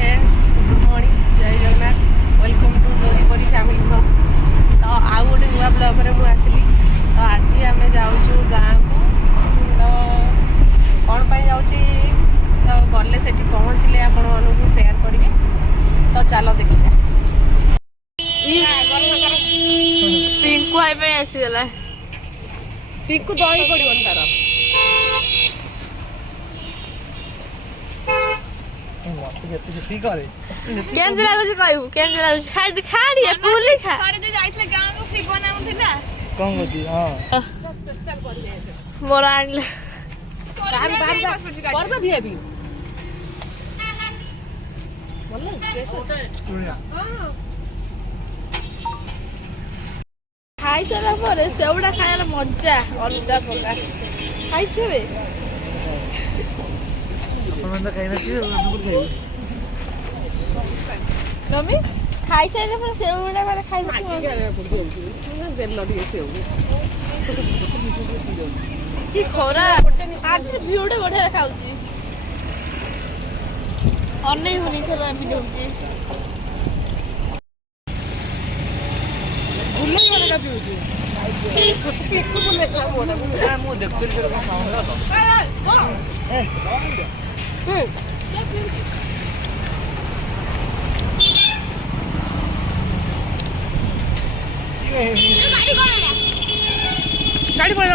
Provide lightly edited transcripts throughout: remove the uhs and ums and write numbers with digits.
Friends good morning Jai Jagannath welcome to Doripari family blog तो आउ गोटे नुआ ब्लॉग में मुझे आसली तो आज आम जाऊँ गाँव को तो कौन पर जाऊँगी तो गले से पहुँचले आपण मानू सेयार करेंगे तो चलो देखिए पिंकु आसीगला पिंकु दही पड़ो तार केंद्र लागुଛି କହିବୁ କେମିତି ଲାଗୁଛି ଖାଇ ଖାଡ଼ି ପୁଲି ଖା ଥରେ ଯେ ଯାଇଥିଲେ ଗାଁକୁ ଶିବ ନାମ ଥିଲା କଣ କରୁଛି ହଁ स्पेशल କରି ଯାଇছে ମୋର ଆଣିଲେ परबा भी अभी बोले ଖାଇ ସାରିଲା ପରେ ସେଉଟା ଖାଇବାର ମଜା ଅଲଗା ପ୍ରକାର ଖାଇଛୁ ବେ ଆପଣ ତ ଖାଇନଥିବେ ଆମେ କୋଉଠି ଖାଇବୁ ମମି ଖାଇ ସାରିଲା ପରେ ସେଉଟା ମାନେ ଖାଇବାକୁ तेल ଟିକେ ସେଉ କି ଖରା ଆଜି ଭିଉଟା ବଢିଆ ଦେଖାଉଛି ଅନେଇ ହଉନି ଖରା ଏମିତି ହଉଛି ବୁଲେଇ ମାନେ କା ପିଉଛୁ ପିକୁ ବୁଲେଇ କା ମୋଟା ମୁଁ ଦେଖୁଥିଲି ସେଟା କଣ ସାଉଣ୍ଡ ହେଲା ତ गाड़ी पर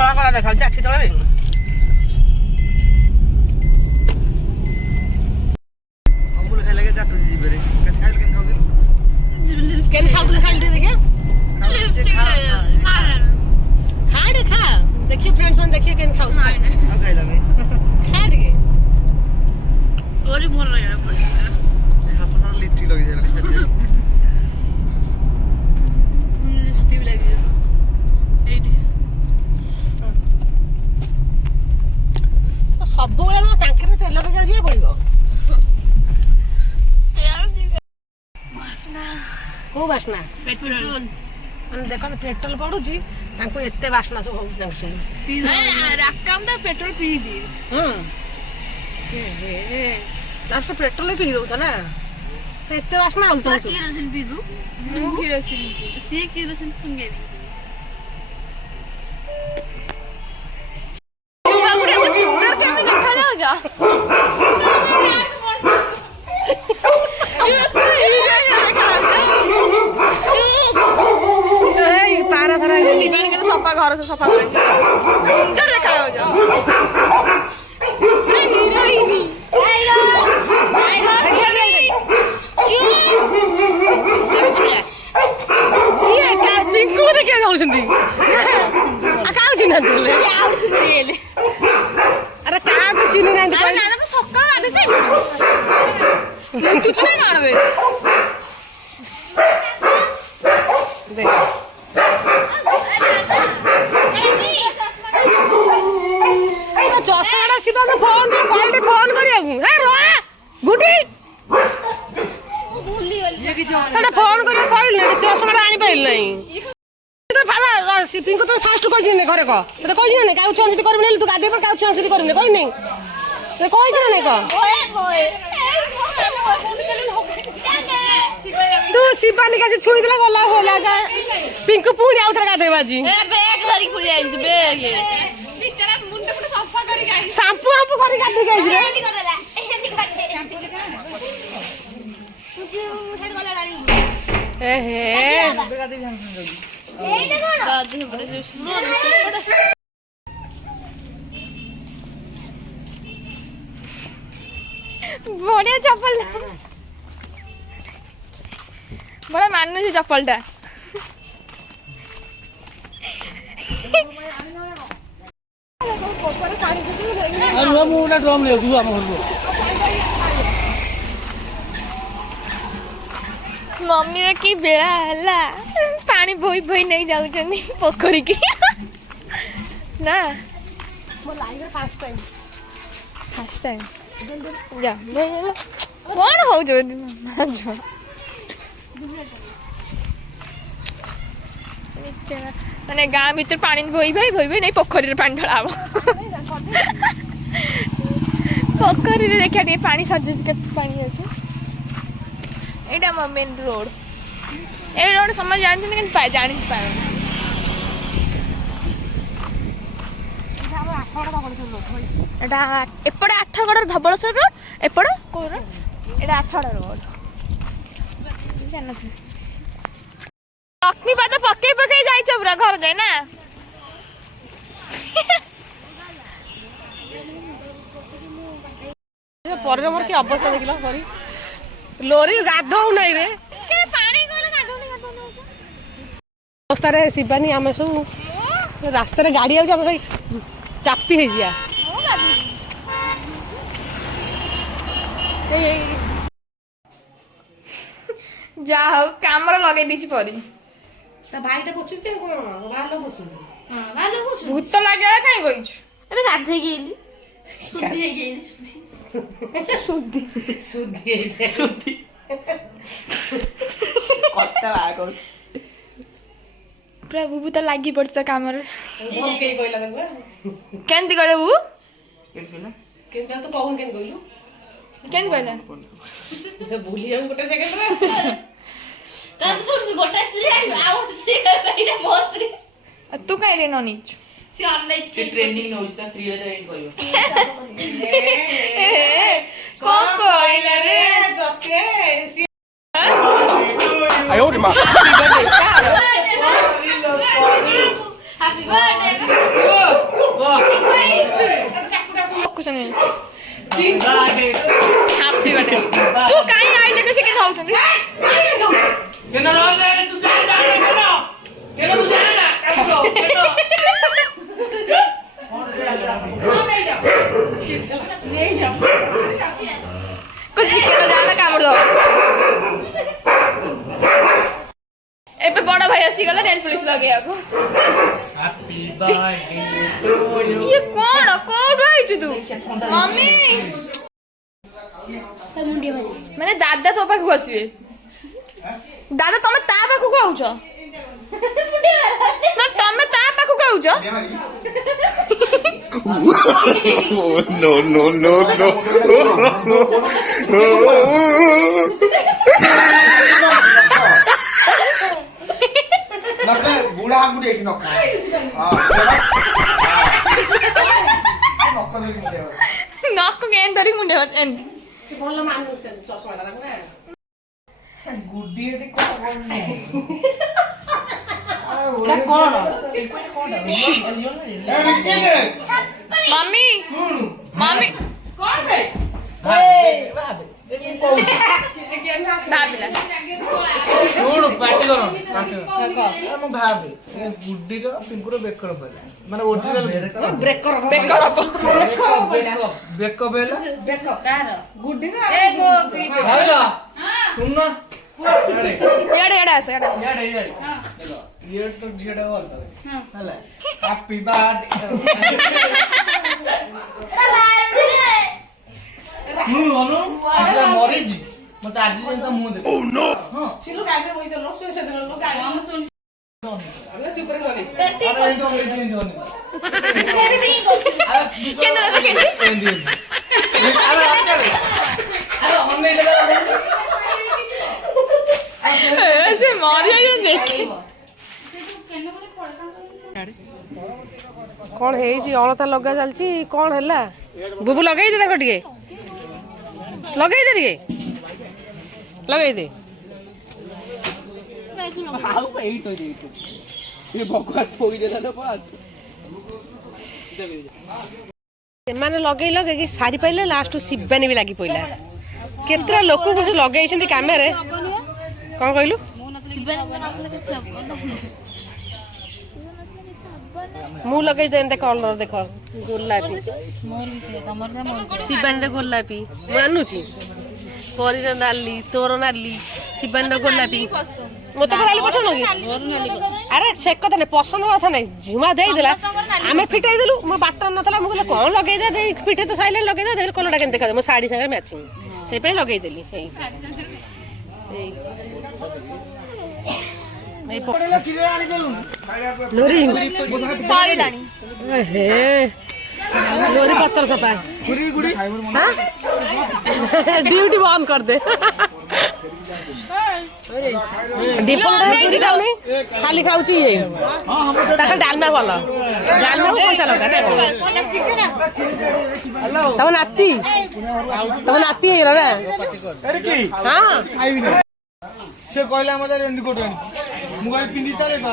कला कला देखा आखि तले अमूल खाइले के चाटू जीबे रे खाइले केन खाउदिल केन खाउले देखे खा रे खा देखिए फ्रेंड्स मन देखिए केन खाउ आ खाइला नहीं खा रे ओरी मोर लगा पड़े हाथ सारा लिट्टी लगी जाला खाइले स्टीव लगी एडी सब बेले मो टांकी रे तेल पे जाई पड़िबो वासना को वासना पेट्रोल मन देखो पेट्रोल पडुची तांको एते वासना सब होउछ संग पी राकाम दा पेट्रोल पी दी हां ए लास्ट पेट्रोल पी दउछ ना एते वासना होउछ तो किरोसिन पी दू किरोसिन सी किरोसिन सुंगे पारा फारा शिवानी के तो सफा घर से सफा कर सुंदर देखा हो जा हीरोइन ये का पिंकू देखा जाउछंती आ काउ चिन्ह दिले आउट सिरियल अरे का को चिन्ह नाही ना ना तो सकाळ आदे से तू चिन्ह जानबे देख चषाटा शिवा को फोन कहली फोन करियाकू ए रो गुटी भूली गली तटे फोन करिया कहली चषाटा आनी पाइल नहीं तो फाला पिंकू तो फास्ट कहि ने घरे क तो कहि ने काउ छुआ सिटी करबे तू गादे पर काउ छुआ सिटी करबे कहि नहीं तो कहि ने नहीं क तू शिवानी का से छुई दिला गला होला का पिंकू पूरी आउथर गादे बाजी ए बैग धरी खुली आई बैग बिचारा मुंडे पुटे सफा करी गई शैम्पू हमपू करी गादे गई रे ए हे बेगा देबी हम जल्दी एटा कोन दादी बड़े सुनो बड़े चप्पल बड़ा मानुଛି ଚପଲଟା ମୁଁ ଗୋଟେ ଡ୍ରମ୍ ନେଇଯିବୁ ଆମ ଘରକୁ मम्मी रे की बेला हला पानी बोई बोई नहीं जाउछनी पोखरी की ना ମୋ ଲାଇଫରେ ଫାଷ୍ଟ ଟାଇମ୍ फर्स्ट टाइम जा बोल कौन हो जो माने गाँ भीतर पानी बोई भाई नहीं पोखरी पानी ढला पोखरी देखा टे पानी सजे के पानी अच्छे एटा मो मेन रोड ए रोड समझ जानते नहीं पाए जानी पाए एटा एपड़े आठगड़ धबलेश्वर रोड एपड़ को रोड एटा आठगड़ रोड जानत अग्निपात पके पके जाइछ पूरा घर जाए ना ପରେ ମୋର କି ଅବସ୍ଥା ଦେଖିଲ ପରି ଲୋରି ଗାଧଉ ନାହିଁ ରେ के पानी कोन गाधोनी ଅବସ୍ଥାରେ ଶିବାନୀ ଆମେ ସବୁ ରାସ୍ତାରେ ଗାଡି ଯାଉଛି ଆମେ ଭାଇ ଚାପି ହେଇଯିବା जा हो कैमरा लगे दीची परी ତା ଭାଇଟା ପଛୁଛି କଣ ବାହାଲ ପଛୁଛି हां वालो को भूत लागेला काई बइछ अरे गाधे गेली सुधी गेली सुधी ସୁଧି କଟା ବାଗ प्रभु भूत लागी पड़छ कैमरा ଭଲ କେହି କହିଲା ତାଙ୍କୁ केंती करे बु କେମିତି ତୁ କହୁନ କେମିତି କହିଲୁ केंती कहला ସେ ଭୁଲି ଯାଉ ଗୋଟେ ସେକେଣ୍ଡରେ ता छोड़ गोटा स्त्री आइबा आ गोटा स्त्री एटा मो स्त्री तू काई रे ननीच सी ऑनलाइन ସେ ଟ୍ରେनिंग ନଉଛି ତା ସ୍ତ୍ରୀ ରେ ଜଏନ୍ କରିବ को कहला रे ଗକେ हैप्पी बर्थडे कुछ नहीं हैप्पी बर्थडे तू काई आइले के सेकंड हाउस କେନ ରହେ ତୁ ଯା କେନ ତୁ ଯା ନା कुछ चिकन जाना कामड़ दो एपे बड़ा भाई आसी गला रेल पुलिस लगे आको हैप्पी बर्थडे टू यू ये कौन कोड आइछु तू मम्मी मुंडी मारी माने दादा तो पाखु आसीबे दादा तमे ता पाखु आउछ मुंडी मारी ना तमे ता पाखु आउछ no, no, no, no. ಮತ್ತೆ ಬುಡ ಹಾಕ್ಬಿಟ್ಟು ನೊಕ್ಕ ನೊಕ್ಕ नाक केन धरी मुंडे एन ଭଲ ମାନୁଛି ଚଷମାଟା ତାକୁ ନା ଗୁଡି ଏଠି କଣ କରୁନି मम्मी ଶୁଣୁ मम्मी କଣ ବେ भाबिला ଶୁଣୁ ପାର୍ଟି କର ମୁଁ ଭାବେ ଗୁଡିର ପିଙ୍କୁର ବେକର ପଇଲା ମାନେ ଓରିଜିନାଲ ବ୍ରେକର बेकर ବେକ ପଇଲା ବେକ କାର ଗୁଡିର ए वो क्लिप ଭାଇଲା ଶୁଣ ନା याडे याडे आस याडे ଇଆଡେ ଇଆଡେ ଇଏ ତ ଝିଅଟା ଭଲ ହେଲା हैप्पी बर्थडे ମୁଁ ଅନୁ ଆଜି ମରିଛି ମତେ ଆଜି ଯେମିତି ମୁହ ଦେଖ ହଁ ସିଲୁ ଗାଡିରେ ବସିଥିଲ ଲୋକ ସେଦିନ ଲୋକ ଗାଡି ଆମେ ସୁପରେ ବନେଇ ଆରେ ଏଇଟା ଏମିତି ବନି केन दादा केन ଏମିତି ଆରେ ଅନେଇ ଦେଲା से मारिया ये देख କଣ ହେଇଛି ଅଳତା ଲଗା ଚାଲିଛି କଣ ହେଲା ବୁବୁ ଲଗେଇ ଦେ ତାଙ୍କ ଟିକେ ଲଗେଇ ଦେ ଟିକେ ଲଗେଇ ଦେ ଆଉ ଏଇଟା ଏଇଟା ଏ ଭଗବାନ ଥୋଇ ଦେଲା ନା ପାଠ ସେମାନେ ଲଗେଇ ଲଗେଇକି ସାରି ପାଇଲେ ଲାଷ୍ଟ ଶିବାନୀ ବି ଲାଗି ପଇଲା କେତେଟା ଲୋକକୁ ଯୋଉ ଲଗେଇଛନ୍ତି କାମରେ କଣ କହିଲୁ शिबन में नखले किछ हबो ମୁଁ ଲଗେଇଦେବି ଦେଖ କଲର ଦେଖ ଗୋଲାପି मोर भी से तमर ना मोर ଶିବାନୀରେ ଗୋଲାପି ମୁଁ ଆଣୁଛି ପରୀର ନାଲି ତୋର ନାଲି ଶିବାନୀର ଗୋଲାପୀ ପସନ୍ଦ ମତେ କଣ ନାଲି ପସନ୍ଦ କି ଆରେ ସେ କଥା ନାହିଁ ପସନ୍ଦ କଥା ନାହିଁ ଝିମା ଦେଇଦେଲା ଆମେ ଫିଟେଇ ଦେଲୁ ମୋ ବାଟ ନଥିଲା ମୁଁ କହିଲି କଣ ଲଗେଇଦେ ଦେଇ ଫିଟେଇ ତ ସାଇଲେଣ୍ଟ ଲଗେଇଦେ ଦେଖିଲେ କଲରଟା କେମିତି ଦେଖାଯାଏ ମୋ ଶାଢ଼ୀ ସାଙ୍ଗରେ ମ୍ୟାଚିଂ ସେଇପାଇଁ ଲଗେଇଦେଲି ଏଇ ଲୋରି ସରିଲାଣି ହେ लोरी पत्थर सफा ड्यूटी बंद कर दे खाली खाऊ ये डालमा भल डालमा को कंचा लगा तब नाती ना हाँ से कहला मते रेनकोट आनी मु कहि पिंदी तारे बा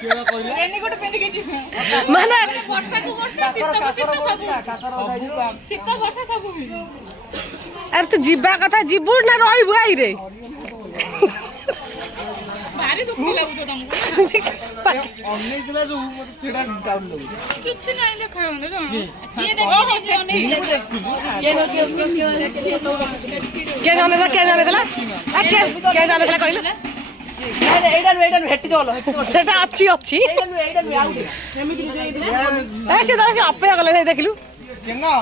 केला कहला रेनकोट पिंदी के माने वर्षा को वर्षा शीत वर्षा सब अरे तो जीवा कथा जीवु ना रहिबु आई रे भारी दुख लागु तो तुमको अन्य दिला जो मते सेडा डाउन लगु कुछ नहीं देखायो न जानो ये देखी से नहीं के जाने देला के जाने देला कहले सेटा अच्छी अच्छी से अपेक्षा कले नहीं देखलु केना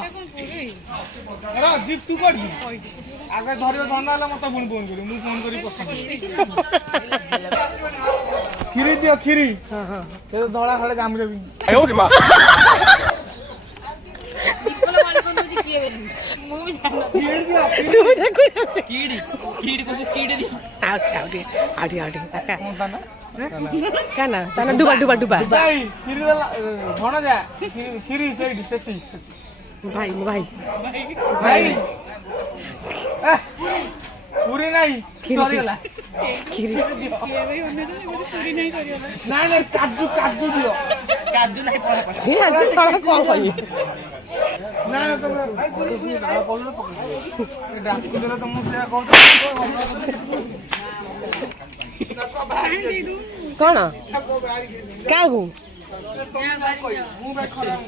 अरे जीप तू कर दी आगे धरियो धंदा हला मते फोन करू मु फोन करी पसंद खीरी दियो खीरी हां हां से धळा खळे काम रे भी आयो के मां दीपल वाली कोन मुझे किए बोली मु भी जानो खीरी दियो तू देखो कीड़ी को से कीड़ी दी आउटी काका कोनता ना काना ताना डुबा भाई खीरी वाला भण जा खीरी सेडी सेटी भाई भाई पूरी नहीं सॉरी वाला खीरी नहीं काजू दियो काजू नहीं पड़ा से आज सड़ा कौन कही ना तुम बोलो डाकू देला तुम से कहतो कौन क्या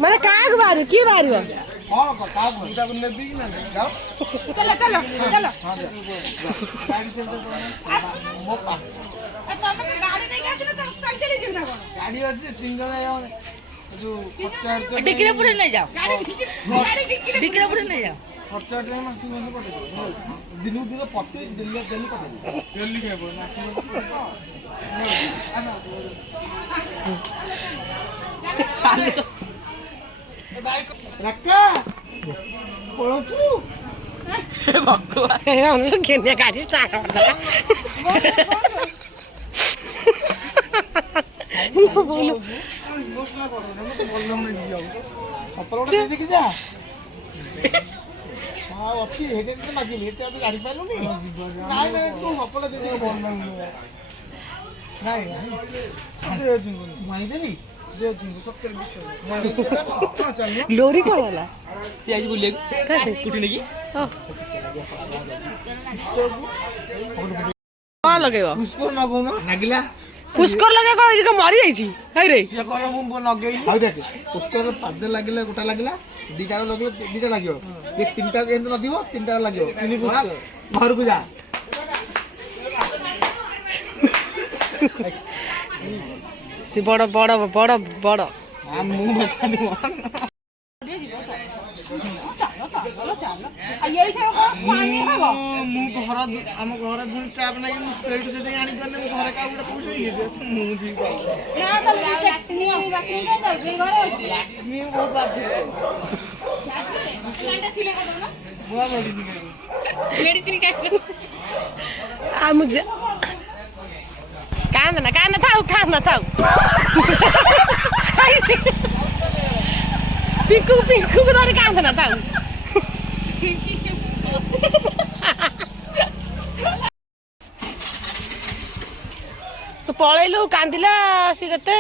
माने क्या बाहर किए बाहर हां का भूता को नेबी ना जाओ चलो मोपा तमे तो गाड़ी नहीं आछन तो चल चली जीव ना कोन गाड़ी अछि 3 जण जो खर्चा डिक्की पुरे नहीं जाओ गाड़ी डिक्की पुरे नहीं जाओ खर्चा टाइम मासी मास पटे दिन पटे दिल्ली पटे दिल्ली के बोल मासी मास रक्का पळछु भगवान केने गाड़ी स्टार्ट बोलो घोषणा करो ना तो बोललो मैं जाऊ सपरोटा दे देखि जा हां अच्छी हेदे तो मागिली ते अभी गाड़ी पाइलो नी नहीं तू सपरोटा दे दे बोल नहीं दे जिंगो मानी देबी दे जिंगो सत्तर विषय हां चल लोरी कौन वाला से आज बोले स्कूटी नहीं की कौन लगेगा पुष्कर नगौ ना नागिला पुष्कर लगे कौन इनका मरी जाइची है रे से कहला मु नगेई हाउ देख पुष्कर पादे लागिला गोटा लागिला दीटा लगले दीटा लागियो ये तीनटा एंद न दिबो तीनटा लागियो तीन पुष्कर घर को जा से बड़ हम मु बता दे मु घर हम घर भूल ट्रैप नहीं मु सेट से आनी करने मु घर का उडा खुश होई जे मु दी ना तो चटनी बाकी का तो घर मी बहुत बात है घंटा सिले कर दो ना बुआ बड़ी नी मेडिसिन का आ मुझे कांदा थाऊ पिंकू को धर कांदा थाऊ तो पलैलु कांदिला सी केते